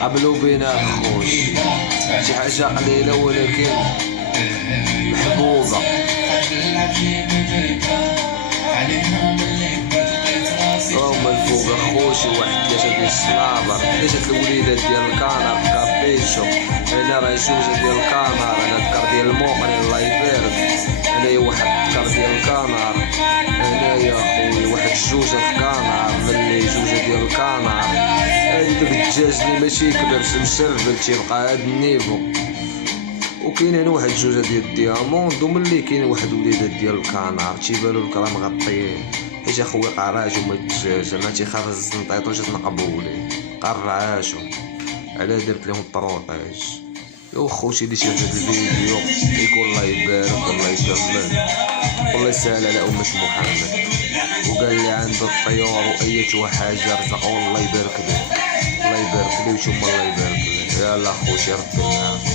قبلوا بينا خوش شي حاجة قليلة ولكن محبوبة. هما الفوق خوشي واحد 3 ديال السنابر، 3 الوليدات ديال الكانار كابيتشو. هنا راه جوج ديال الكانار، انا ذكر ديال الموقن الله يبارك. هنايا واحد ذكر ديال الكانار، هنايا خويا واحد 2 الكانار ملي 2 ديال الكانار. هادي داك الدجاج اللي ماشي كبر مشربل تيبقى هاد النيفو. وكاين هنا واحد 2 ديال الدياموند، وملي كاين واحد وليدات ديال الكانار تيبانو لك راه مغطيين، حيت اخويا قراج وما الدجاج ما تيخاف الزنطيط واش تنقبولي قرعاشو على درت لهم بروطيج. يا خوتي اللي شاف هاد الفيديو يقول الله يبارك والله يكمل والله يسهل على أمة محمد. وقال لي عند الطيور وأية حاجة رزق والله يبارك له، الله يبارك له وتما الله يبارك له. يلا خوتي ربي معاك.